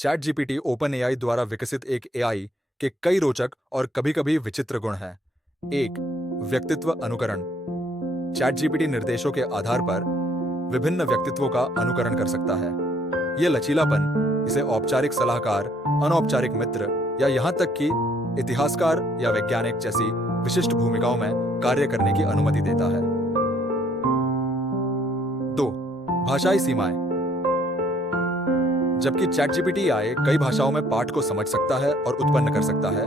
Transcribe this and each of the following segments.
Chat GPT open AI द्वारा विकसित एक एआई के कई रोचक और कभी-कभी विचित्र गुण हैं। एक, व्यक्तित्व अनुकरण। चैट जीपीटी निर्देशों के आधार पर विभिन्न व्यक्तित्वों का अनुकरण कर सकता है। यह लचीलापन इसे औपचारिक सलाहकार, अनौपचारिक मित्र या यहाँ तक कि इतिहासकार या वैज्ञानिक जैसी विशिष्ट भूमिकाओं में कार्य करने की अनुमति देता है। 2. भाषाई सीमाएं। जबकि चैट जीपीटी एआई कई भाषाओं में पाठ को समझ सकता है और उत्पन्न कर सकता है,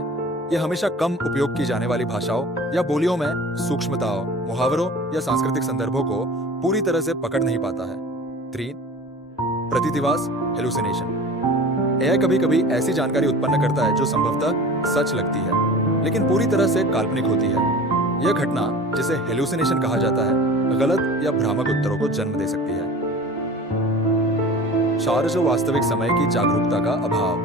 यह हमेशा कम उपयोग की जाने वाली भाषाओं या बोलियों में सूक्ष्मताओं, मुहावरों या सांस्कृतिक संदर्भों को पूरी तरह से पकड़ नहीं पाता है। 3. प्रतिदिवास हेलुसिनेशन। एआई कभी-कभी ऐसी जानकारी उत्पन्न करता है जो संभवतः सच लगती है, लेकिन पूरी तरह से काल्पनिक होती है। यह घटना, जिसे हेलुसिनेशन कहा जाता है, गलत या भ्रामक उत्तरों को जन्म दे सकती है। 4. वास्तविक समय की जागरूकता का अभाव।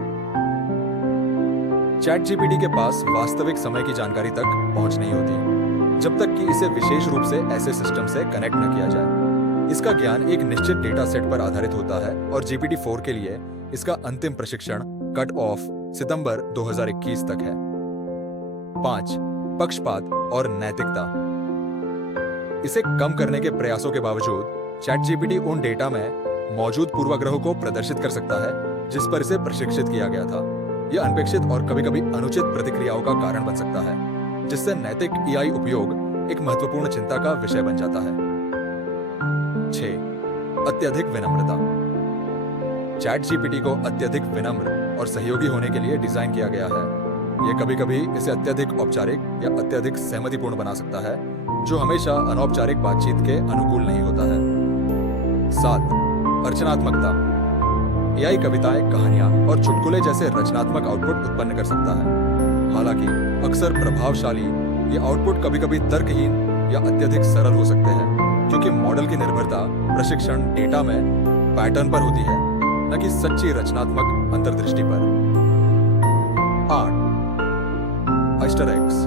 चैट जीपीटी के पास वास्तविक समय की जानकारी तक पहुंच नहीं होती, जब तक कि इसे विशेष रूप से ऐसे सिस्टम से कनेक्ट न किया जाए। इसका ज्ञान एक निश्चित डेटा सेट पर आधारित होता है और GPT-4 के लिए इसका अंतिम प्रशिक्षण कट ऑफ सितंबर 2021 तक है। 5. पक्षपात और नैतिकता। इसे कम करने के प्रयासों के बावजूद चैट जीपीटी उन डेटा में मौजूद पूर्वाग्रहों को प्रदर्शित कर सकता है जिस पर इसे प्रशिक्षित किया गया था। यह अनपेक्षित और कभी-कभी अनुचित प्रतिक्रियाओं का कारण बन सकता है, जिससे नैतिक एआई उपयोग एक महत्वपूर्ण चिंता का विषय बन जाता है। 6. अत्यधिक विनम्रता। चैट जीपीटी को अत्यधिक विनम्र और सहयोगी होने के लिए डिजाइन किया गया है। यह कभी-कभी इसे अत्यधिक औपचारिक या अत्यधिक सहमतिपूर्ण बना सकता है, जो हमेशा अनौपचारिक बातचीत के अनुकूल नहीं होता है। 7. रचनात्मकता। एआई कविताएं, कहानियां और चुटकुले जैसे रचनात्मक आउटपुट उत्पन्न कर सकता है। हालांकि अक्सर प्रभावशाली ये आउटपुट कभी-कभी तर्कहीन या अत्यधिक सरल हो सकते हैं, क्योंकि मॉडल की निर्भरता प्रशिक्षण डेटा में पैटर्न पर होती है, न कि सच्ची रचनात्मक अंतर्दृष्टि पर। 8. Easter eggs.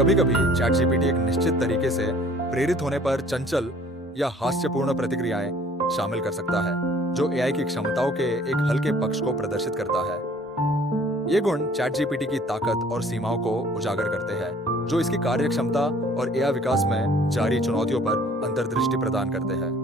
कभी-कभी चैट जीपीटी एक निश्चित तरीके से प्रेरित होने पर चंचल या हास्यपूर्ण प्रतिक्रियाएं शामिल कर सकता है, जो एआई की क्षमताओं के एक हल्के पक्ष को प्रदर्शित करता है। ये गुण चैट जीपीटी की ताकत और सीमाओं को उजागर करते हैं, जो इसकी कार्यक्षमता और एआई विकास में जारी चुनौतियों पर अंतर्दृष्टि प्रदान करते हैं।